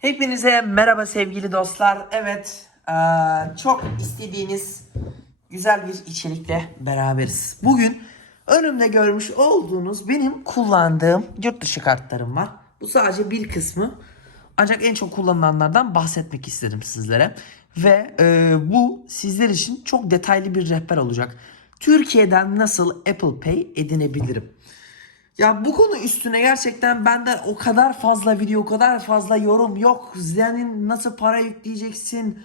Hepinize merhaba sevgili dostlar. Evet, eee, çok istediğiniz güzel bir içerikle beraberiz. Bugün önümde görmüş olduğunuz benim kullandığım yurt dışı kartlarım var. Bu sadece bir kısmı. Ancak en çok kullanılanlardan bahsetmek istedim sizlere. Ve eee, bu sizler için çok detaylı bir rehber olacak. Türkiye'den nasıl Apple Pay edinebilirim? Ya bu konu üstüne gerçekten benden o kadar fazla video, o kadar fazla yorum yok. Zen'in nasıl para yükleyeceksin?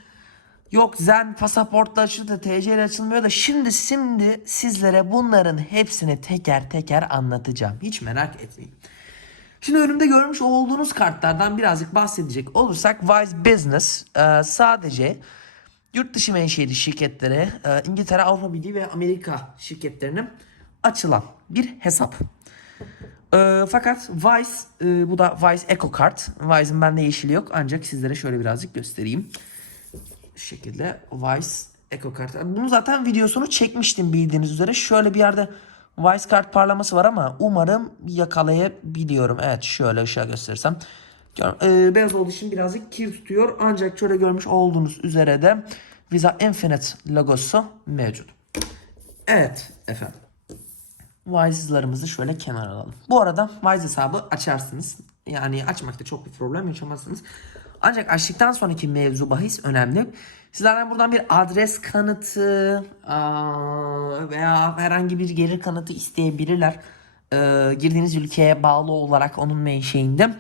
Yok Zen pasaportla açıldı, TC ile açılmıyor da şimdi şimdi sizlere bunların hepsini teker teker anlatacağım. Hiç merak etmeyin. Şimdi önümde görmüş olduğunuz kartlardan birazcık bahsedecek olursak Wise Business e, sadece yurt dışı menşeli şirketlere, e, İngiltere, Avrupa Birliği ve Amerika şirketlerine açılan bir hesap. Ee, fakat Vice, e, bu da Vice Eco Kart. Vice'ın bende yeşili yok ancak sizlere şöyle birazcık göstereyim. Şu şekilde Vice Eco Kart. Bunu zaten videosunu çekmiştim bildiğiniz üzere. Şöyle bir yerde Vice kart parlaması var ama umarım yakalayabiliyorum. Evet şöyle ışığa gösterirsem. Gör- Ee, beyaz olduğu için birazcık kir tutuyor. Ancak şöyle görmüş olduğunuz üzere de Visa Infinite logosu mevcut. Evet efendim. Wise'larımızı şöyle kenara alalım. Bu arada Wise hesabı açarsınız. Yani açmakta çok bir problem yaşamazsınız. Ancak açtıktan sonraki mevzu bahis önemli. Sizlerden buradan bir adres kanıtı veya herhangi bir gelir kanıtı isteyebilirler. Ee, girdiğiniz ülkeye bağlı olarak onun menşeinde.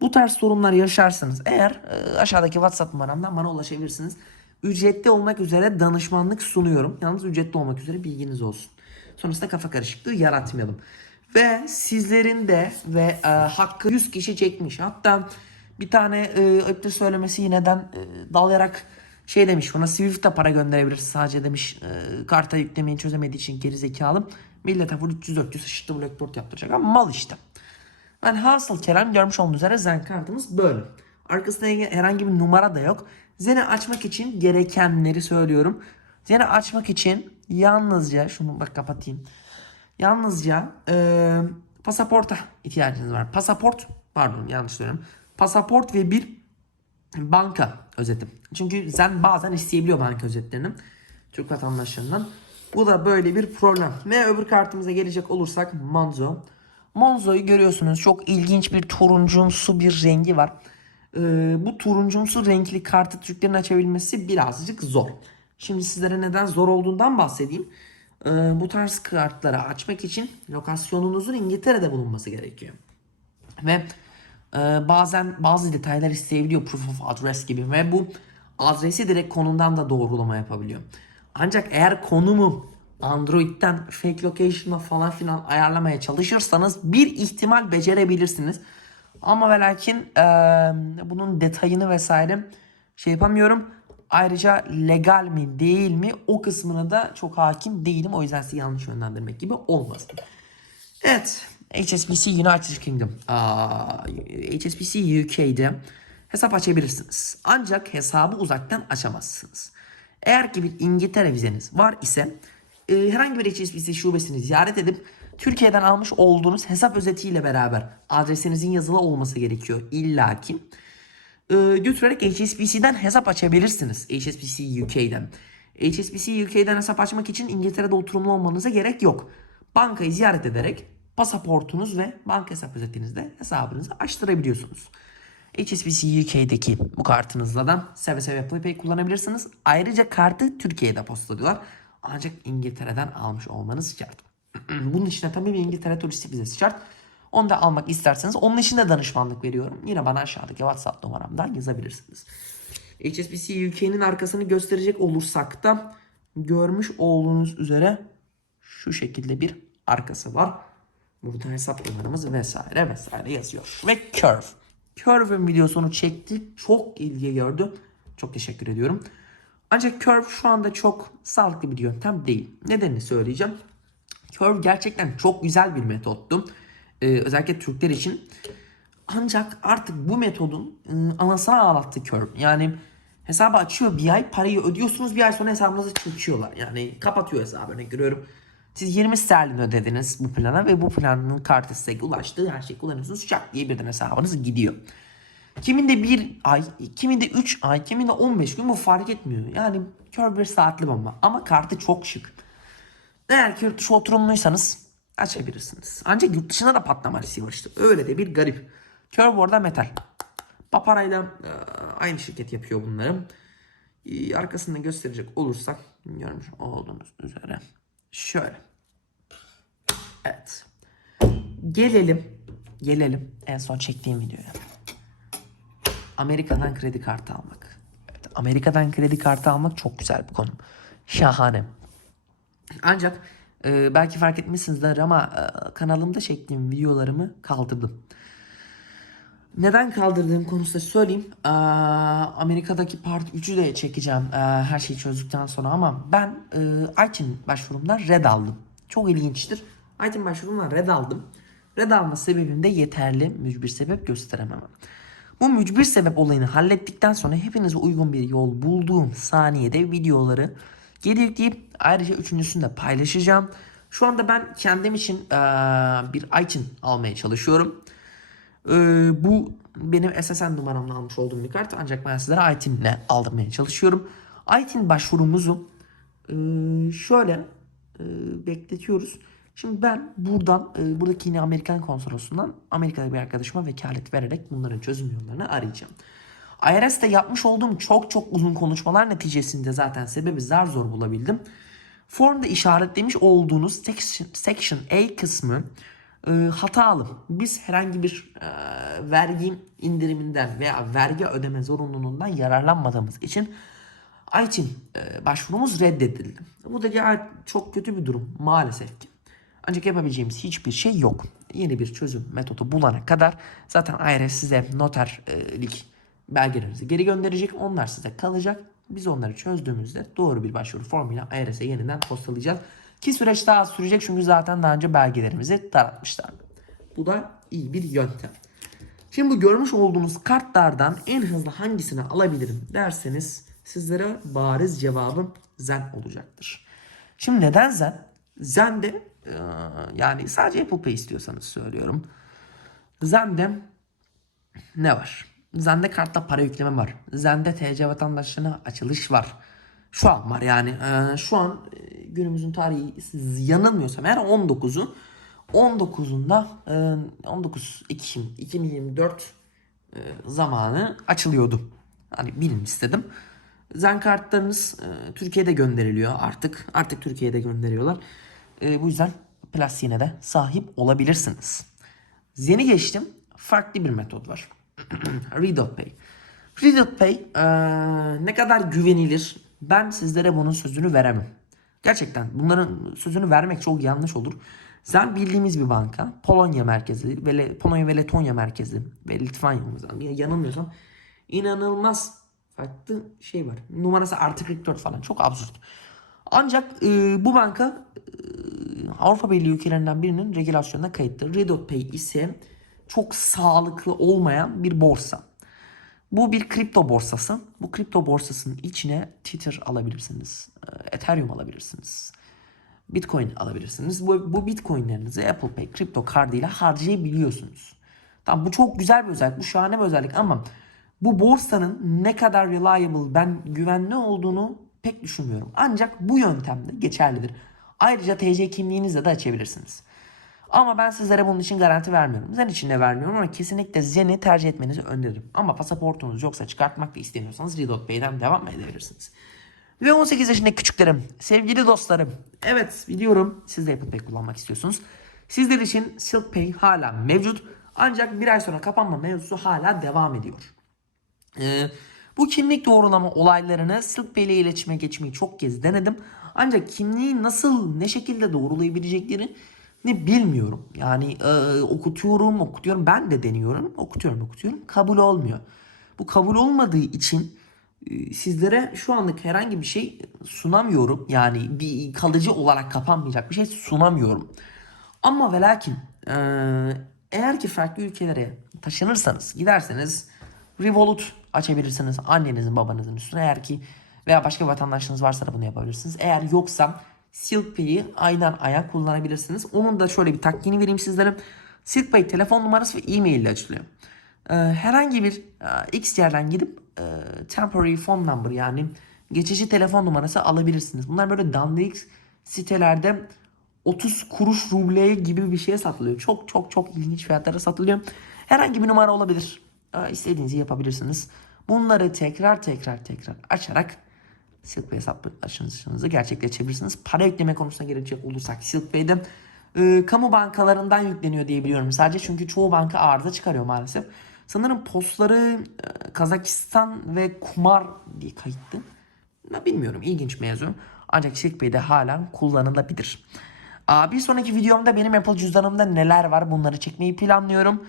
Bu tarz sorunlar yaşarsanız eğer e, aşağıdaki WhatsApp numaramdan bana ulaşabilirsiniz. Ücretli olmak üzere danışmanlık sunuyorum. Yalnız ücretli olmak üzere bilginiz olsun. Sonrasında kafa karışıklığı yaratmayalım. Ve sizlerin de ve e, hakkı 100 kişi çekmiş. Hatta bir tane e, ayıptır söylemesi yineden e, dalayarak şey demiş bana Swift'te para gönderebilirsin sadece demiş e, karta yüklemeyi çözemediği için geri zekalı. Millete full 300-400 eşitli blackboard yaptıracak ama mal işte. Yani hasıl kelam görmüş olduğunuz üzere Zen kartımız böyle. Arkasında herhangi bir numara da yok. Zen'i açmak için gerekenleri söylüyorum. Zen'i açmak için yalnızca şunu bak kapatayım. Yalnızca e, pasaporta ihtiyacınız var. Pasaport pardon yanlış söylüyorum. Pasaport ve bir banka özeti. Çünkü Zen bazen isteyebiliyor banka özetlerini. Türk vatandaşlarından. Bu da böyle bir problem. Ve öbür kartımıza gelecek olursak Monzo. Monzo'yu görüyorsunuz. Çok ilginç bir turuncumsu bir rengi var. Ee, bu turuncumsu renkli kartı Türklerin açabilmesi birazcık zor. Şimdi sizlere neden zor olduğundan bahsedeyim. Ee, bu tarz kartları açmak için lokasyonunuzun İngiltere'de bulunması gerekiyor. Ve e, bazen bazı detaylar isteyebiliyor proof of address gibi ve bu adresi direkt konumdan da doğrulama yapabiliyor. Ancak eğer konumu Android'den fake location'a falan filan ayarlamaya çalışırsanız bir ihtimal becerebilirsiniz. Ama ve lakin e, bunun detayını vesaire şey yapamıyorum. Ayrıca legal mi değil mi o kısmına da çok hakim değilim. O yüzden sizi yanlış yönlendirmek gibi olmasın. Evet. HSBC United Kingdom. Aa, HSBC UK'de hesap açabilirsiniz. Ancak hesabı uzaktan açamazsınız. Eğer ki bir İngiltere vizeniz var ise e, herhangi bir HSBC şubesini ziyaret edip Türkiye'den almış olduğunuz hesap özetiyle beraber adresinizin yazılı olması gerekiyor illaki. E, götürerek HSBC'den hesap açabilirsiniz. HSBC UK'den. HSBC UK'den hesap açmak için İngiltere'de oturumlu olmanıza gerek yok. Bankayı ziyaret ederek pasaportunuz ve banka hesap özetinizde hesabınızı açtırabiliyorsunuz. HSBC UK'deki bu kartınızla da seve seve Apple Pay kullanabilirsiniz. Ayrıca kartı Türkiye'de postalıyorlar. Ancak İngiltere'den almış olmanız şart. Bunun için de tabii bir İngiltere turistik vizesi şart. Onu da almak isterseniz onun için de danışmanlık veriyorum. Yine bana aşağıdaki WhatsApp numaramdan yazabilirsiniz. HSBC UK'nin arkasını gösterecek olursak da görmüş olduğunuz üzere şu şekilde bir arkası var. Burada hesap numaramız vesaire vesaire yazıyor. Ve Curve. Curve'ın videosunu çektik. Çok ilgi gördü. Çok teşekkür ediyorum. Ancak Curve şu anda çok sağlıklı bir yöntem değil. Nedenini söyleyeceğim. Curve gerçekten çok güzel bir metottu. Ee, özellikle Türkler için. Ancak artık bu metodun ıı, anasını ağlattı Curve. Yani hesabı açıyor bir ay parayı ödüyorsunuz bir ay sonra hesabınızı çöküyorlar. Yani kapatıyor hesabı örnek veriyorum. Siz 20 sterlin ödediniz bu plana ve bu planın kartı size ulaştığı her şeyi kullanıyorsunuz. Şak diye birden hesabınız gidiyor. Kiminde bir ay, kiminde 3 ay, kiminde 15 gün bu fark etmiyor. Yani kör bir saatli bomba. Ama kartı çok şık. Eğer ki yurt dışı oturumluysanız açabilirsiniz. Ancak yurt dışına da patlama riski var işte. Öyle de bir garip. Arada metal. Paparayla e, aynı şirket yapıyor bunları. E, arkasında gösterecek olursak görmüş olduğunuz üzere. Şöyle. Evet. Gelelim. Gelelim en son çektiğim videoya. Amerika'dan kredi kartı almak. Evet, Amerika'dan kredi kartı almak çok güzel bir konu. Şahane. Ancak e, belki fark etmişsinizdir ama e, kanalımda çektiğim videolarımı kaldırdım. Neden kaldırdığım konusunda söyleyeyim. Ee, Amerika'daki part 3'ü de çekeceğim ee, her şeyi çözdükten sonra ama ben e, ITIN başvurumdan red aldım. Çok ilginçtir. ITIN başvurumdan red aldım. Red alma sebebim de yeterli mücbir sebep gösterememem. Bu mücbir sebep olayını hallettikten sonra hepinize uygun bir yol bulduğum saniyede videoları geri yükleyip ayrıca üçüncüsünü de paylaşacağım. Şu anda ben kendim için eee, bir iTunes almaya çalışıyorum. Eee, bu benim SSN numaramla almış olduğum bir kart ancak ben sizlere iTunes'le aldırmaya çalışıyorum. iTunes başvurumuzu eee, şöyle eee, bekletiyoruz. Şimdi ben buradan eee, buradaki yine Amerikan konsolosundan Amerika'da bir arkadaşıma vekalet vererek bunların çözüm yollarını arayacağım. IRS'te yapmış olduğum çok çok uzun konuşmalar neticesinde zaten sebebi zar zor bulabildim. Formda işaretlemiş olduğunuz section, A kısmı e, hatalı. Biz herhangi bir e, vergi indiriminden veya vergi ödeme zorunluluğundan yararlanmadığımız için ITIN e, başvurumuz reddedildi. Bu da çok kötü bir durum maalesef ki. Ancak yapabileceğimiz hiçbir şey yok. Yeni bir çözüm metodu bulana kadar zaten IRS size noterlik belgelerinizi geri gönderecek. Onlar size kalacak. Biz onları çözdüğümüzde doğru bir başvuru formuyla IRS'e yeniden postalayacağız. Ki süreç daha sürecek çünkü zaten daha önce belgelerimizi taratmışlar. Bu da iyi bir yöntem. Şimdi bu görmüş olduğunuz kartlardan en hızlı hangisini alabilirim derseniz sizlere bariz cevabım Zen olacaktır. Şimdi neden Zen? Zen'de e, yani sadece Apple Pay istiyorsanız söylüyorum. Zen'de ne var? Zen'de kartla para yükleme var. Zen'de TC vatandaşlığına açılış var. Şu an var yani. Ee, şu an e, günümüzün tarihi yanılmıyorsam eğer 19'u 19'unda e, 19 Ekim 2024 e, zamanı açılıyordu. Hani bilin istedim. Zen kartlarınız e, Türkiye'de gönderiliyor artık. Artık Türkiye'de gönderiyorlar. Bu yüzden plastiğine de sahip olabilirsiniz. Zen'i geçtim. Farklı bir metot var. Readout Pay. Readout Pay eee, ne kadar güvenilir ben sizlere bunun sözünü veremem. Gerçekten bunların sözünü vermek çok yanlış olur. Zen bildiğimiz bir banka. Polonya merkezi, ve Polonya ve Letonya merkezi ve Litvanya Yanılmıyorsam inanılmaz farklı şey var. Numarası artı 44 falan. Çok absürt. Ancak e, bu banka e, Avrupa Birliği ülkelerinden birinin regülasyonuna kayıtlı. Readout Pay ise çok sağlıklı olmayan bir borsa. Bu bir kripto borsası. Bu kripto borsasının içine Tether alabilirsiniz. e, Ethereum alabilirsiniz. Bitcoin alabilirsiniz. Bu, bu Bitcoin'lerinizi Apple Pay kripto kardıyla harcayabiliyorsunuz. Tamam bu çok güzel bir özellik. Bu şahane bir özellik ama bu borsanın ne kadar reliable, ben güvenli olduğunu pek düşünmüyorum. Ancak bu yöntemde geçerlidir. Ayrıca TC kimliğinizle de açabilirsiniz. Ama ben sizlere bunun için garanti vermiyorum. Zen için de vermiyorum ama kesinlikle Zen'i tercih etmenizi öneririm. Ama pasaportunuz yoksa çıkartmak da istemiyorsanız Reload Pay'den devam edebilirsiniz. Ve 18 yaşındaki küçüklerim, sevgili dostlarım. Evet biliyorum siz de Apple Pay kullanmak istiyorsunuz. Sizler için Silk Pay hala mevcut. Ancak bir ay sonra kapanma mevzusu hala devam ediyor. Ee, bu kimlik doğrulama olaylarını Silk Pay ile iletişime geçmeyi çok kez denedim. Ancak kimliği nasıl, ne şekilde doğrulayabileceklerini ne bilmiyorum. Yani e, okutuyorum, okutuyorum. Ben de deniyorum. Okutuyorum, okutuyorum. Kabul olmuyor. Bu kabul olmadığı için e, sizlere şu anlık herhangi bir şey sunamıyorum. Yani bir kalıcı olarak kapanmayacak bir şey sunamıyorum. Ama ve lakin e, eğer ki farklı ülkelere taşınırsanız giderseniz Revolut açabilirsiniz annenizin babanızın üstüne eğer ki veya başka vatandaşınız varsa da bunu yapabilirsiniz. Eğer yoksa Silk Pay'i aynen aya kullanabilirsiniz. Onun da şöyle bir taktiğini vereyim sizlere. Silk Pay telefon numarası ve e-mail ile açılıyor. e, herhangi bir e, X yerden gidip e, temporary phone number yani geçici telefon numarası alabilirsiniz. Bunlar böyle dandik sitelerde 30 kuruş rubleye gibi bir şeye satılıyor. Çok çok çok ilginç fiyatlara satılıyor. Herhangi bir numara olabilir. E, istediğinizi yapabilirsiniz. Bunları tekrar tekrar tekrar açarak Silk Pay hesap açılışınızı gerçekleştirebilirsiniz. Para yükleme konusuna gelecek olursak Silk e, kamu bankalarından yükleniyor diye biliyorum sadece çünkü çoğu banka arıza çıkarıyor maalesef. Sanırım postları e, Kazakistan ve kumar diye kayıtlı. Ya bilmiyorum ilginç mevzu. Ancak Silk Pay'de halen kullanılabilir. Bir sonraki videomda benim Apple cüzdanımda neler var bunları çekmeyi planlıyorum.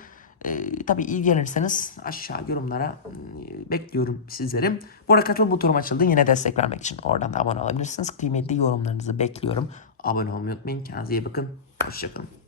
Ee, tabii ilgilenirseniz aşağı yorumlara e, bekliyorum sizleri. Bu arada katıl butonum açıldı yine destek vermek için. Oradan da abone olabilirsiniz. Kıymetli yorumlarınızı bekliyorum. Abone olmayı unutmayın. Kendinize iyi bakın. Hoşçakalın.